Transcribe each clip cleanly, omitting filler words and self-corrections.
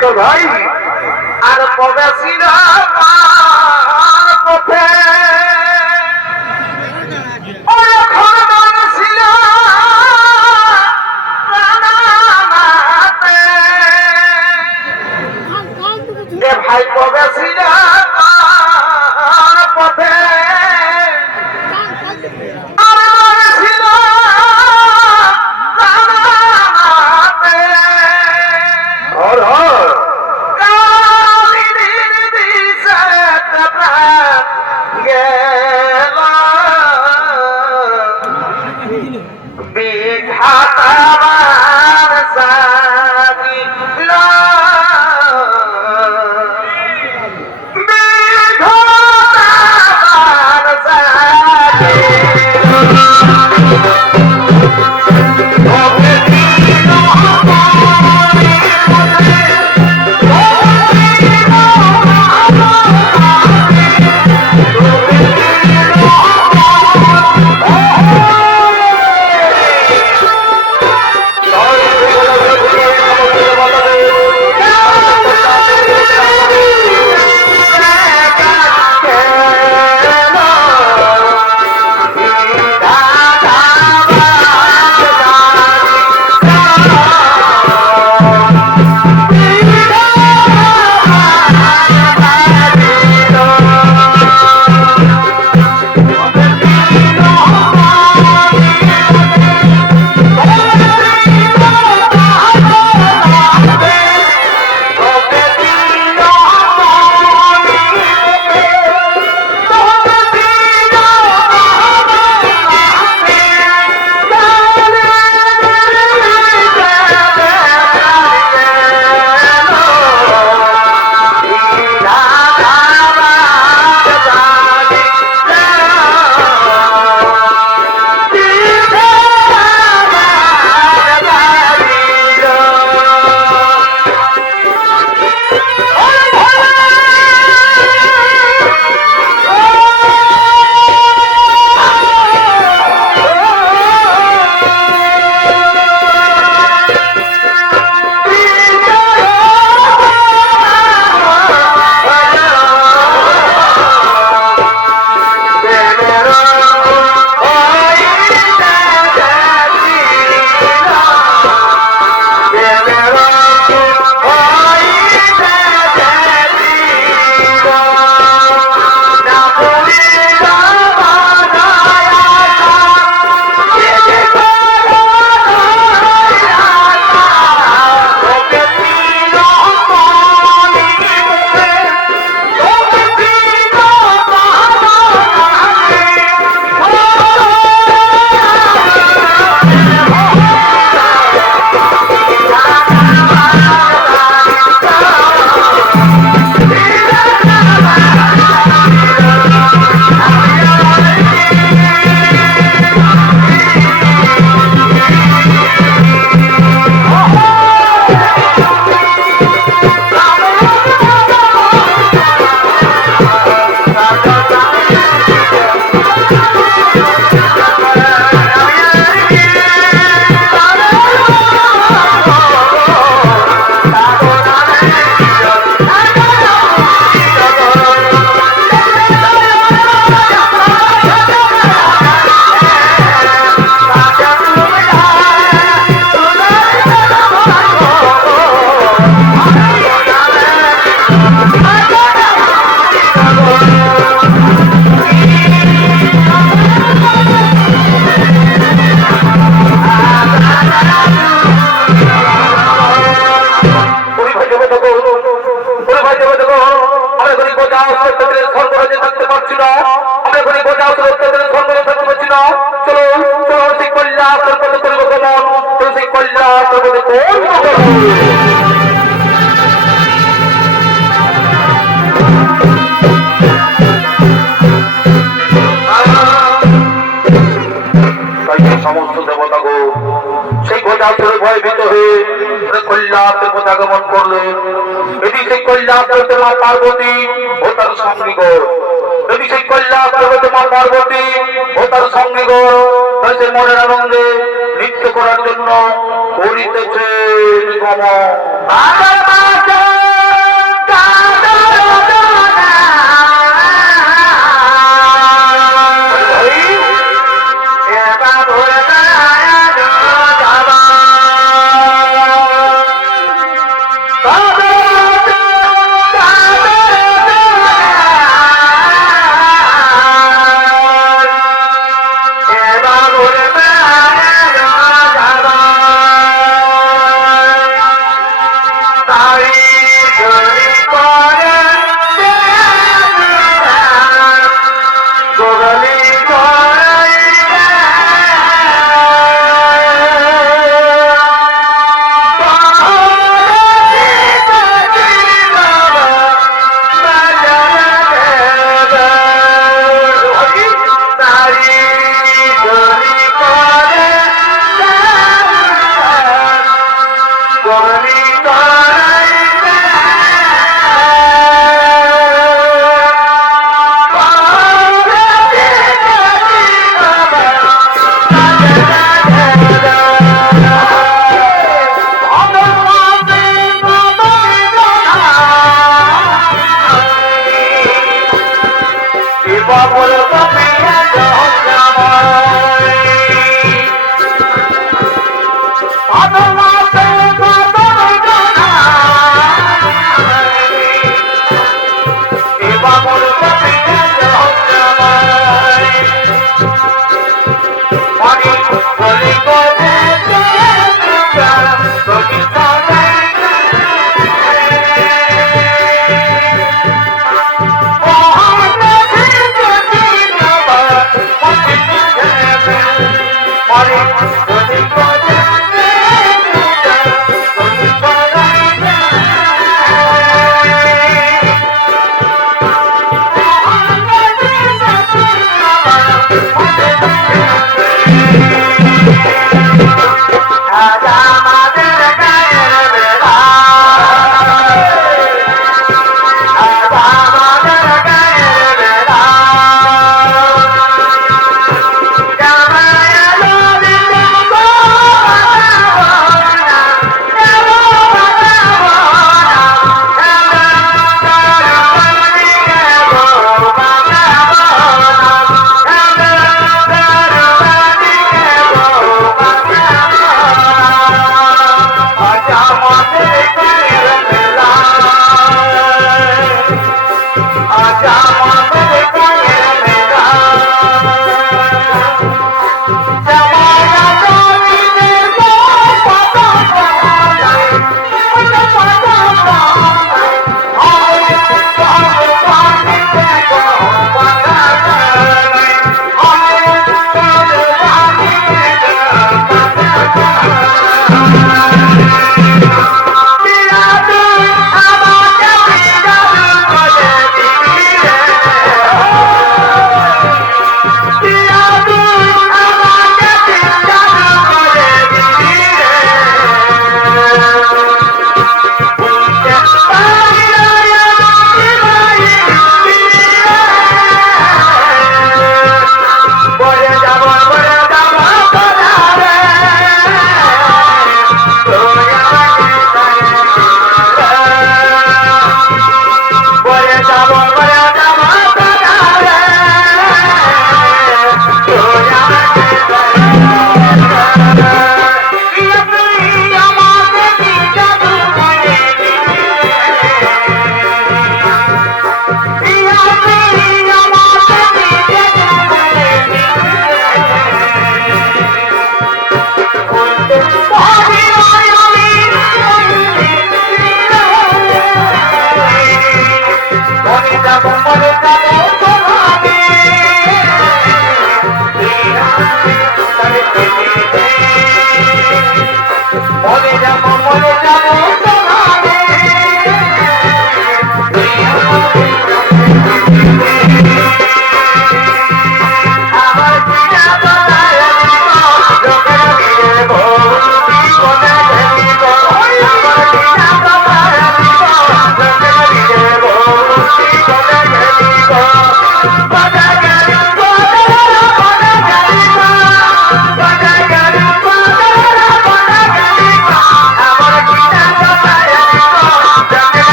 ভাই আর কবে ছিল পথে ভাই কবে ছিল পথে সমস্ত দেবতাগণ সেই গোজাসুরের ভয়ভীত হয়ে কৈলাসের পথে আগমন করলেন। এটি সেই কৈলাস হতে মা পার্বতী ও তার সঙ্গীগণ, এটি সেই কৈলাস হতে মা পার্বতী ও তার সঙ্গীগণ সে মনের আনন্দে নৃত্য করার জন্য করিতেছে গমন। বাবুল কপিয়া জহরামাই আদমাতে বাদর জনাই এ বাবুল কপিয়া জহরামাই মানি বলি করে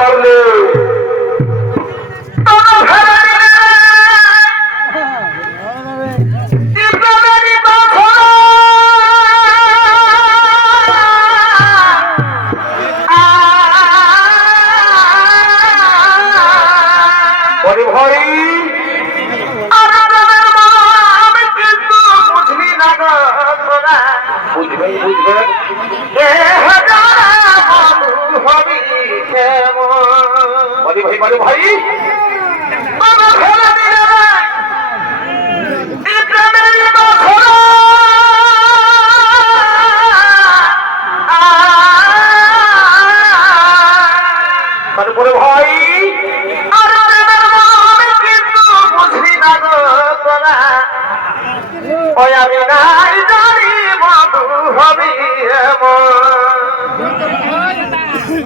লাগলে ভাই বুঝবেন বুঝবেন ভাই ভাই তারপরে ভাই ওই আমি নাই জানি মধু হবি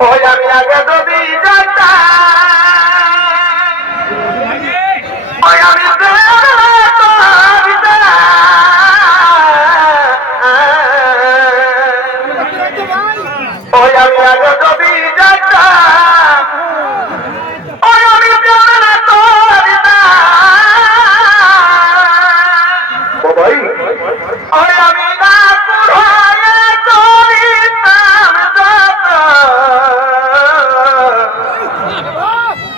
ওই আমি আগে যদি যেতাম ওই আমি ওই আমি আগে যদি যেতাম ওই আমি বাবাই ওই আমি না পুরায়ে চলিতাম যত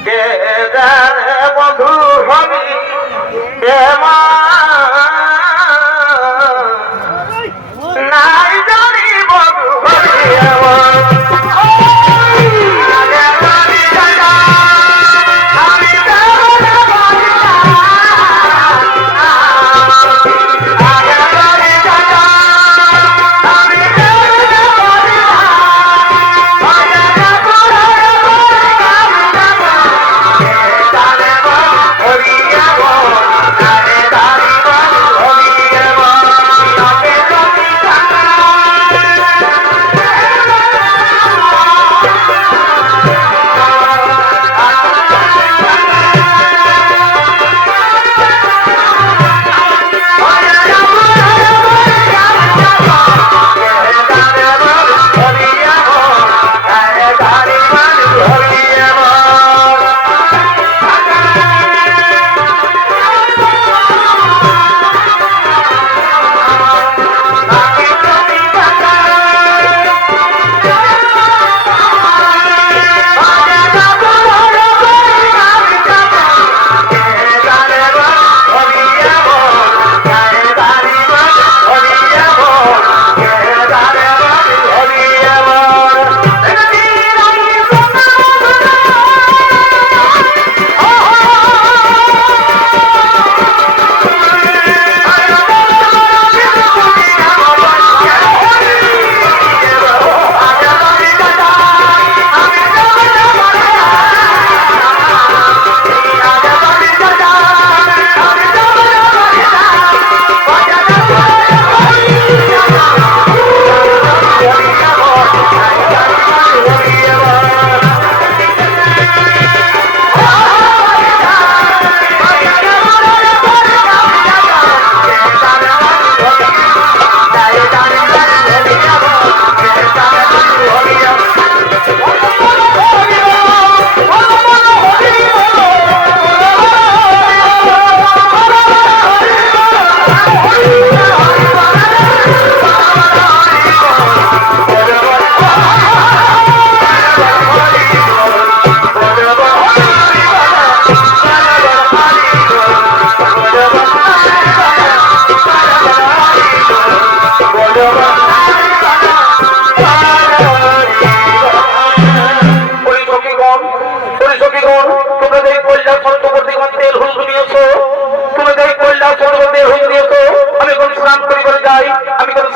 কে জানে বন্ধু হবি নাই জানি বন্ধু হবি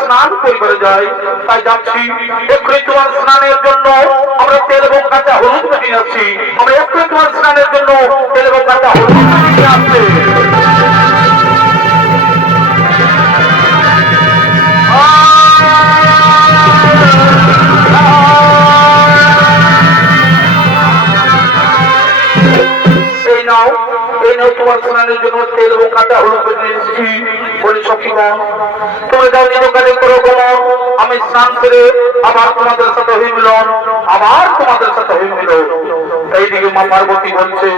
স্নান করিবার যাই, তাই যাচ্ছি এক্ষুনি তোমার স্নানের জন্য আমরা তেল এবং কাঁচা হলুদ নিয়ে আসছি। আমরা এক্ষুনি তোমার স্নানের জন্য তেল এবং কাঁচা হলুদ নিয়ে আসছি। তোমার স্নানের জন্য তেল এবং কাঁচা হলুদ নিয়ে এসেছি। বলি সখীগণ, তুমি যাও নিজ কাজে করো গমন, আমি স্নান করে আবার তোমাদের সাথে হয়ে মিলন, আবার তোমাদের সাথে হয়ে মিলন। এইদিকে মা পার্বতী বলছে,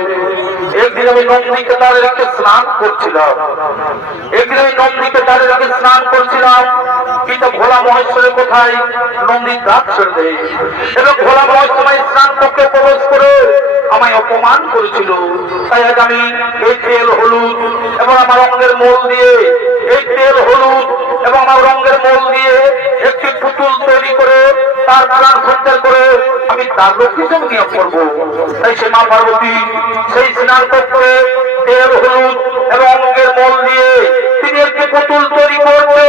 একদিন আমি নন্দীকে তার রেখে স্নান করছিলাম, একদিন আমি নন্দীকে তার রেখে স্নান করছিলাম, কিন্তু ভোলা মহেশ্বরের কোথায় নন্দী দাঁত ছেড়ে দেয় এবং ভোলা মহেশ্বর স্নান কক্ষে প্রবেশ করে আমায় অপমান করেছিল। তাই আজ আমি এই তেল হলুদ এবং আমার রঙের মোল দিয়ে, এই তেল হলুদ এবং আমার রঙের মোল দিয়ে একটি পুতুল তৈরি করে তার প্রাণ সঞ্চার করে আমি তার রক্ষিসং নিয়োগ করবো। তাই সে মা পার্বতী সেই স্নান কক্ষে তেল হলুদ এবং রঙের মোল দিয়ে তিনি একটি পুতুল তৈরি করবে।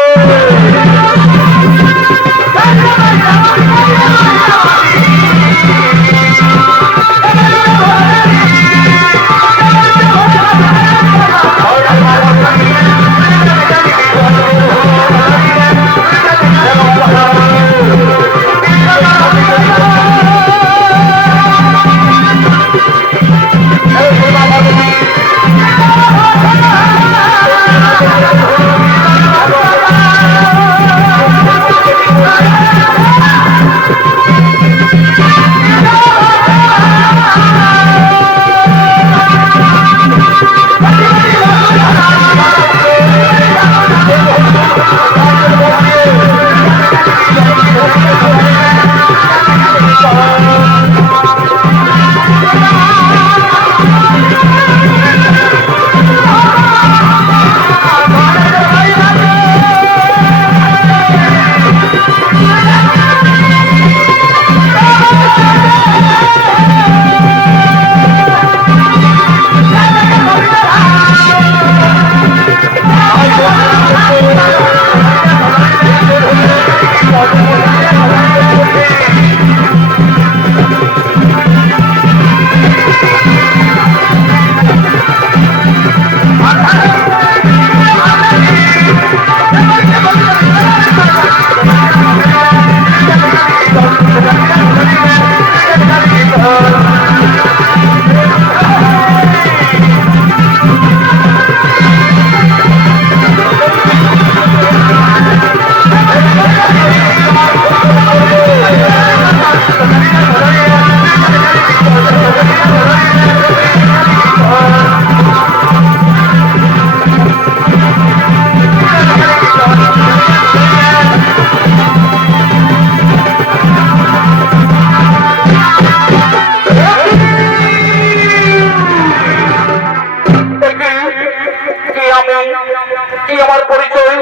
কি আমার পরিচয়,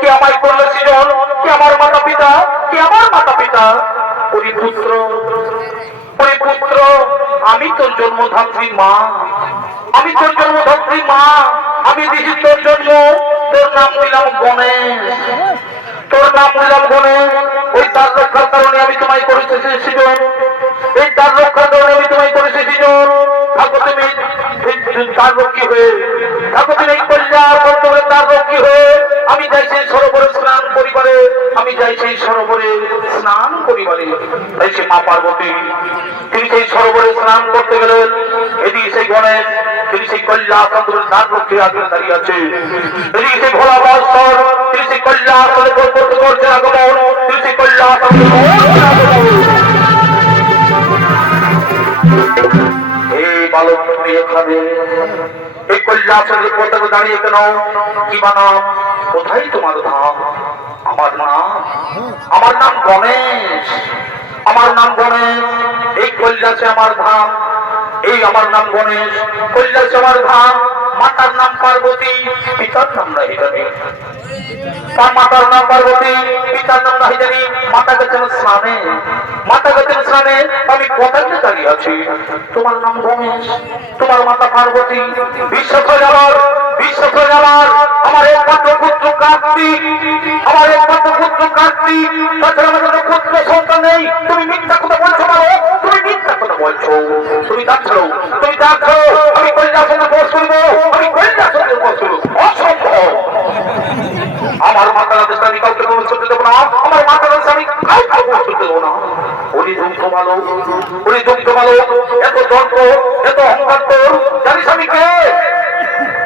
কি আমায় করলো সৃজন, কি আমার মাতা পিতা, কি আমার মাতা পিতা। পুত্র, পুত্র, আমি তোর জন্মধাত্রী মা, আমি তোর জন্মধাত্রী মা, আমি দিদি তোর জন্ম, তোর নাম দিলাম গণেশ, তোর নাম দিলাম গণেশ। ওই তার রক্ষার কারণে আমি তোমায় করেছি সৃজন, এই তার রক্ষার কারণে আমি তোমায় করেছি সৃজন। থাকো তুমি তার রক্ষী হয়ে, থাকো তুমি কল্যাণ বর্তমানে তার রক্ষী হয়ে। আমি যাই সেই সরোবরে স্নান করিবারে, আমি যাই সেই সরোবরে স্নান করিবারে। তাই সে মা পার্বতী তিনি সেই সরোবরে স্নান করতে গেলেন। এদিকে সেই গণেশ তিনি সেই কল্যাণ তার রক্ষী আগে দাঁড়িয়ে আছে। এদিকে সেই ভোলা মহেশ্বর তিনি সেই কল্যাণ করতে করছেন আগমন, তিনি সেই কল্যাণ এই বালক তুমি এখানে এই কৈলাসের পতাকা দাঁড়িয়ে কেন? কি বানাম? কোথায় তোমার ধাম? আমার নাম গণেশ, আমার নাম গণেশ। এই কৈলাসে আমার ধাম, এই আমার নাম গণেশ, কৈলাসে আমার ধাম। মাতার নাম পার্বতী, পিতার নাম নাই জানি। মাতার নাম পার্বতী, পিতার নাম নাই জানি। মাতা গেছেন স্নানে, মাতা গেছেন স্নানে, আমি কোথায় দাঁড়িয়ে আছি। তোমার নাম গণেশ, তোমার মাতা পার্বতী। বিশ্বাস হয়ে যাবার, বিশ্বাস হয়ে যাবার। আমার একমাত্র পুত্র কার্তিক, আমার একমাত্র পুত্র কার্তিক। তাছাড়া আমার কোনো পুত্র সন্তান নেই। তুমি মিথ্যা কথা বলছো মারো, তুমি মিথ্যা কথা বলছো। তুমি যাচ্ছো, তুমি যাচ্ছো। আমি কৈলাসের বস করবো, আমি কৈলাসের বস করবো। অসম্ভব। আমার মাতার আদেশ আমি কাউকে প্রবেশ করতে দেবো না, আমার মাতার আদেশ আমি কাউকে প্রবেশ করতে দেবো না। উনি যুদ্ধ ভালো, উনি যুদ্ধ ভালো। এত যন্ত্র, এত অহংকার তোর। জানিস আমি কে?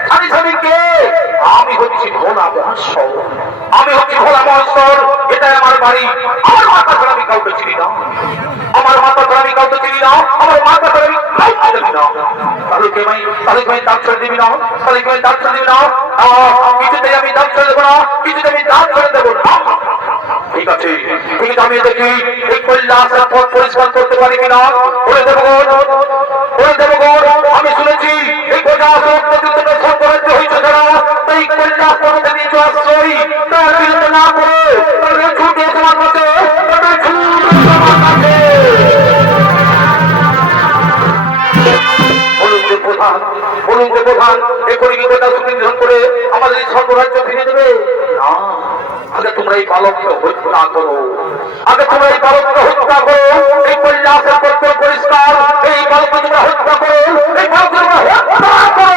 জানিস আমি কে? আমি হচ্ছি ভোলা মহেশ্বর, আমি হচ্ছি ভোলা মহেশ্বর। এটাই আমার বাড়ি। আমার মাতা ছাড়া আমি কাউকে চিনি না, আমার মাতা ছাড়া আমি কাউকে চিনি না, আমার মা কথা আমি কাউকে জানি না। তাহলে কি আমি দাঁত ছেড়ে দিবি না? তাহলে কি আমি দাঁত ছেড়ে দিবি না? কিছুতেই আমি দাঁত ছেড়ে দেবো না, কিছুতে আমি দাঁত ছেড়ে দেবো না। ঠিক আছে, তুমি আমি দেখি এই কৈলাসের পথ পরিষ্কার করতে পারি কিনা। বলে দেবগণ, আমি শুনেছি এই গোটা সংগ্রাহ্য হয়েছে যারা এই কৈলাস পথে নিচু আশ্রয় তার বিরুদ্ধে না করে তাদের ছুটে তোমার কাছে, তাদের ছুটে তোমার কাছে। বলুন যে প্রধান এখনই কি গোটা সুবিধান করে আমাদের এই স্বর্গরাজ্য ফিরে দেবে? না, আগে তোমরা এই বালককে হত্যা করো, এই কৈলাসের পথ পরিষ্কার, এই বালককে তোমরা হত্যা করো, এই বালককে তোমরা হত্যা করো।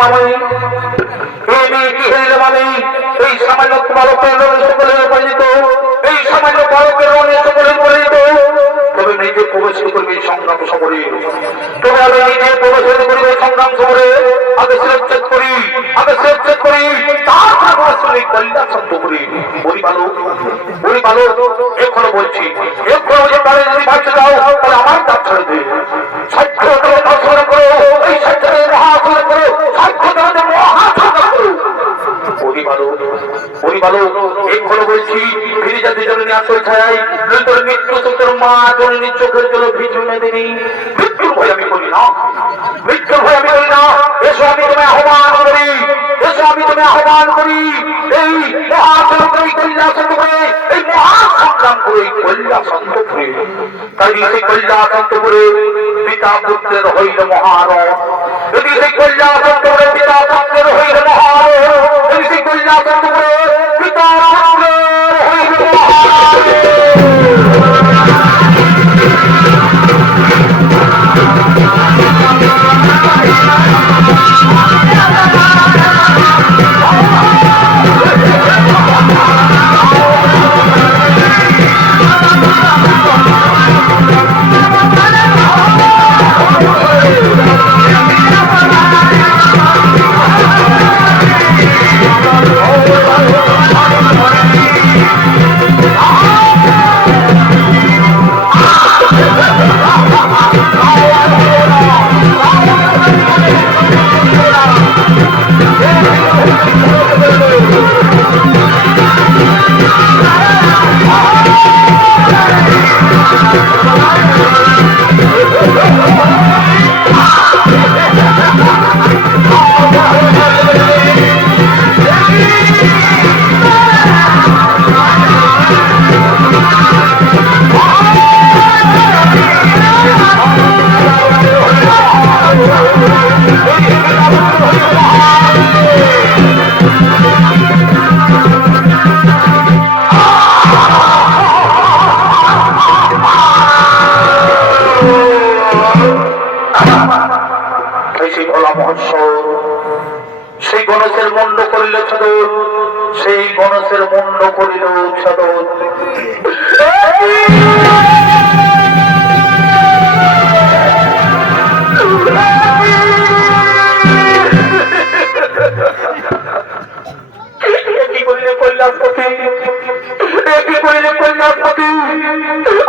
হারিলাম আমি, এই মেয়েকে হারিলাম আমি, এই সামান্য বালকের রঙে সকলে পরিচিত, এই সামান্য বালকের রঙে সকলে পরিচিত। তবে নিজে প্রবেশ করবে সংগ্রাম সমরে, তবে আমি নিজে প্রবেশ করবে সংগ্রাম সমরে। আগে শ্রেষ্ঠ করি, আগে শ্রেষ্ঠ করি, তারপর বাস্তবিক কল্যাণ সত্য করি। বলি ভালো এখনো বলছি, এখনো যে পারে যদি বাঁচতে দাও তাহলে আমার কাজ ছেড়ে দে। সাক্ষরতা দর্শন করো, এই সাক্ষরের মহাসনা করো, সাক্ষরতা মহাসনা করো। বলি ভালো এখনো বলছি, ফিরে যাতে জননী আশ্রয় ছায়, নয়তো মৃত্যু সত্তর মা জননীর চোখের জল ভিজু নেবেনি। মৃত্যুর ভয় আমি করি না, মৃত্যুর ভয় আমি করি না। এসো আমি তোমায় আহ্বান করি, এসো আমি তোমায় আহ্বান করি। এই মহাসংগ্রামী কৈলাসন্ত করে, এই মহাসংগ্রাম করে কৈলাসন্ত করে, তাই সেই কৈলাসন্ত করে পিতা পুত্রের হইল মহারণ। যদি সেই কৈলাসন্ত করে পিতা পুত্রের হইল মহারণ, যদি সেই কৈলাসন্ত করে পিতা পুত্রের হইল সেই গণেশের মুন্ড করিল ছদন, সেই গণেশের মুন্ড করিল ছদন।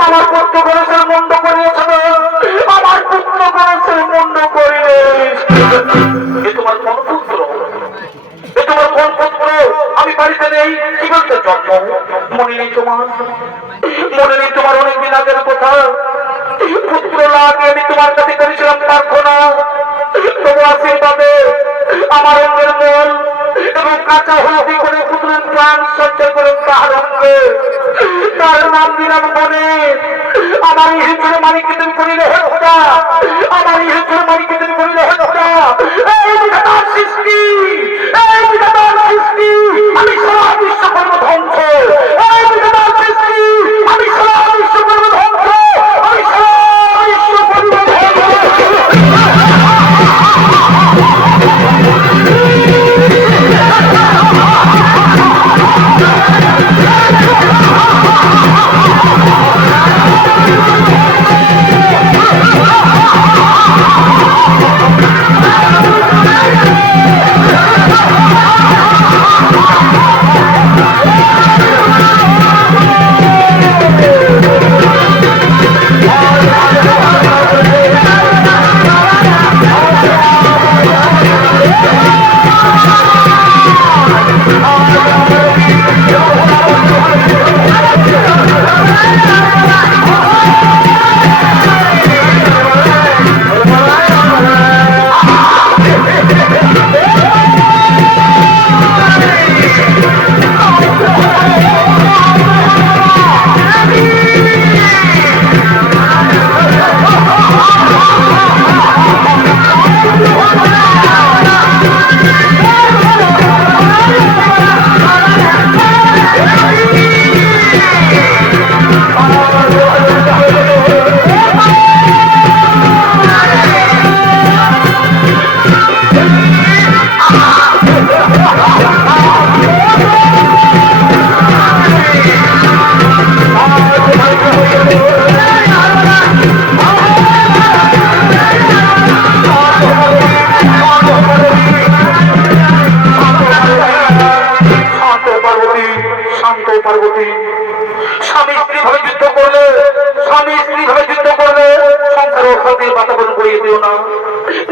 আমার পুত্র গণেশের মুন্ড করিয়াছিল, আমার পুত্র গণেশের মুন্ড করিলে। এ তোমার কোন পুত্র, এ তোমার কোন পুত্র? আমি বাড়িতে নেই, কি বলতে জন্ম? মনে নেই তোমার, মনে নেই তোমার অনেকদিন আগের কথা? পুত্র লাগে আমি তোমার কাছে করেছিলাম প্রার্থনা, তবু আশীর্বাদে আমার অঙ্গের মন এবং কাঁচা হলদি করে পুত্রের প্রাণ সঞ্চয় করেন তাহার অঙ্গে। তার নাম দিলাম মনে। আমার ইহের মালিককে তুমি করিলে হত্যা, আমার ইহের মালিককে তুমি করিলে হত্যা। এই বিধাতার সৃষ্টি, এই বিধাতার সৃষ্টি, আমি সারা বিশ্ব করব ধ্বংস। এই বিধাতার সৃষ্টি, আমি সারা বিশ্ব করব ধ্বংস, আমি সারা বিশ্ব করব ধ্বংস।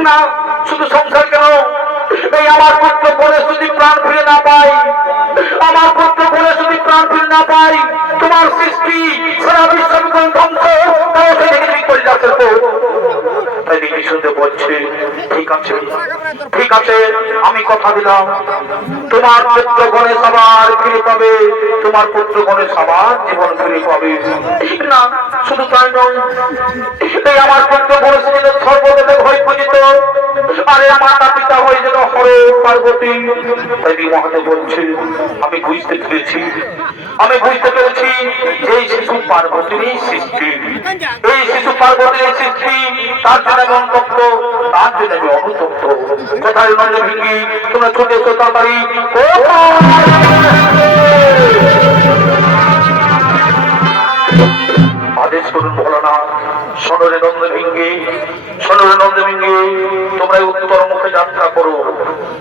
না শুধু সংসার কেন, এই আমার পুত্র গণেশ যদি প্রাণ ফিরে না পাই, আমার পুত্র গণেশ যদি প্রাণ ফিরে না পাই, তোমার সৃষ্টি সারা বিশ্ব ধ্বংস করলে তাই দিদি শুনতে বলছে ঠিক আছে ঠিক আছে, আমি কথা দিলাম তোমার পুত্র গণেশ আবার ফিরে পাবে, তোমার পুত্র গণেশ আবার জীবন ফিরে পাবে। না শুধু তাই নয়, এই আমার পুত্র গণেশ যেন সর্বদেবে হয়ে পূজিত, আরে মাতা পিতা হয়ে যেন হরে পার্বতী। তাই মহাদেব বলছে আমি বুঝতে পেরেছি যে এই শিশু পার্বতীর সৃষ্টি, এই শিশু পার্বতীর সৃষ্টি, তার জন্য আমি অনুতপ্ত, তার জন্য আমি অনুতপ্ত। কোথায় নন্দ ভিঙ্গি, তোমরা ছুটে এসো তাড়াতাড়ি। আদেশ করুন ভোলানাথ, সোনরে নন্দ ভিঙ্গি, সোনরে নন্দ ভিঙ্গি, তোমরা উত্তর মুখে যাত্রা করো,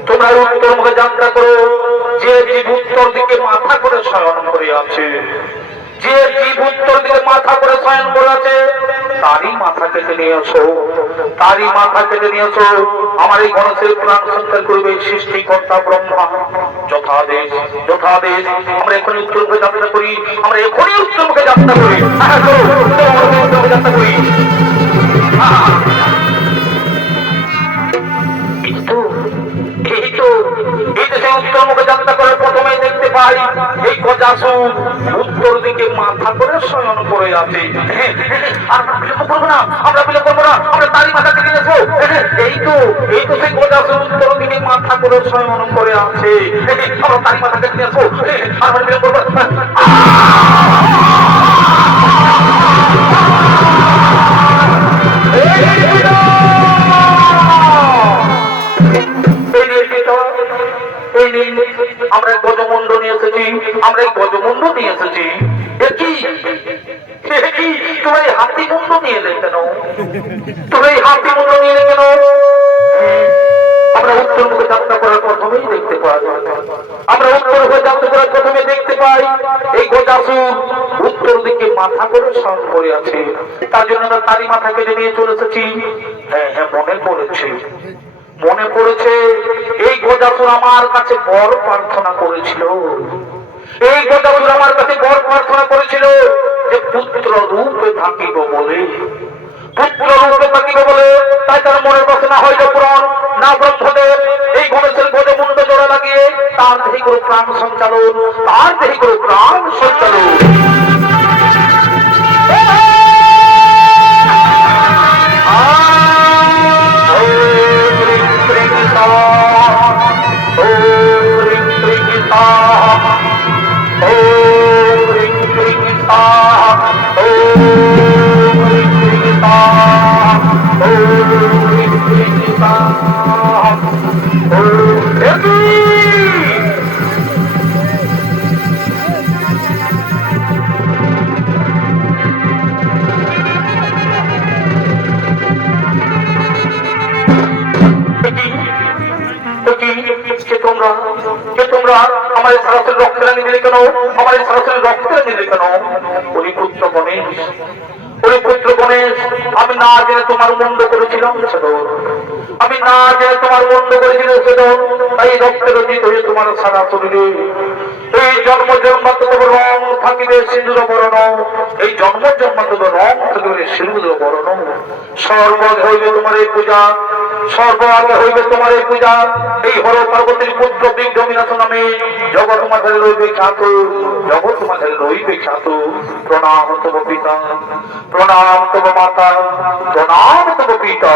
তোমরা উত্তর মুখে যাত্রা করো। যে জীব উত্তর দিকে মাথা করে শয়ন করে আছে, যে জীব উত্তর দিকে মাথা করে শয়ন করে আছে, তারই মাথা কেটে নিয়ে আসো, তারই মাথা কেটে নিয়ে আসো। আমার এই গণেশের প্রাণ সঞ্চার করবে সৃষ্টিকর্তা ব্রহ্মা। যথাদেশ যথাদেশ। আমরা এখনই উত্তর মুখে যাত্রা করি, আমরা এখনই উত্তর মুখে যাত্রা করি, যাত্রা করি। উত্তর মুখে যাত্রা করে প্রথমে দেখতে পাই এই গজাসুর উত্তর দিকে মাথা করে শয়ন করে আছে। আমরা বিলম্ব করবো না, আমরা বিলম্ব করবো না, আমরা তারই মাথা কেটে নেবো। এই তো সেই গজাসুর উত্তর দিকে মাথা করে শয়ন করে আছে, আমরা তারই মাথা কেটে নেবো। আমরা বিলম্ব করবো আমরা গজমুণ্ড নিয়ে এসেছি, আমরা এই গজমুণ্ড নিয়ে এসেছি। তোমার এই হাতি মুন্ড নিয়ে এলে কেন, তোমার এই হাতি মুন্ড নিয়ে এলে কেন? আমরা উত্তর মুখে যাত্রা করার প্রথমেই দেখতে পাই, আমরা উত্তর মুখে যাত্রা করার প্রথমে দেখতে পাই এই গজাসুর উত্তর দিকে মাথা করে শয়ন করে আছে। তার জন্য আমরা তারই মাথা কেটে নিয়ে চলে এসেছি। হ্যাঁ হ্যাঁ মনে পড়েছে এই গজাসুর আমার কাছে বড় প্রার্থনা করেছিল, এই গজাসুর আমার কাছে বড় প্রার্থনা করেছিল যে পুত্র রূপে থাকিব বলে, পুত্র রূপে থাকিব বলে। তাই তার মনের বাসনা হইল পূরণ না। ব্রহ্মদেব এই গণেশের গজে মুন্ড জোড়া লাগিয়ে তার দেহি করে প্রাণ সঞ্চালন, তার দেহি করে প্রাণ সঞ্চালন। তোমরা আমার সরাসরি রক্তটা নিলে কেন, আমার সরাসরি রক্তটা নিলে কেন? ওই পুত্র গণেশ, আমি না জেনে তোমার মুন্ড করেছিলাম সেদন, আমি না জেনে তোমার মুন্ড করেছিলাম সেদন। তাই রক্তের অতীত হয়ে তোমার সারা শরীরে এই জন্ম জন্মান্তর রং থাকিবে সিঁদুর বরণ, এই জন্ম জন্মান্তর রং থাকিবে সিঁদুর বরণ। সর্বদা হইবে তোমার এই পূজা, সর্বাগে হইবে তোমার এই পূজা। এই হর পার্বতীর পুত্র বিঘ্নবিনাশ নামে জগৎ মাঝে রইবে খ্যাত, জগৎ মাঝে রইবে খ্যাত। প্রণাম তব পিতা, প্রণাম তব মাতা, প্রণাম তব পিতা।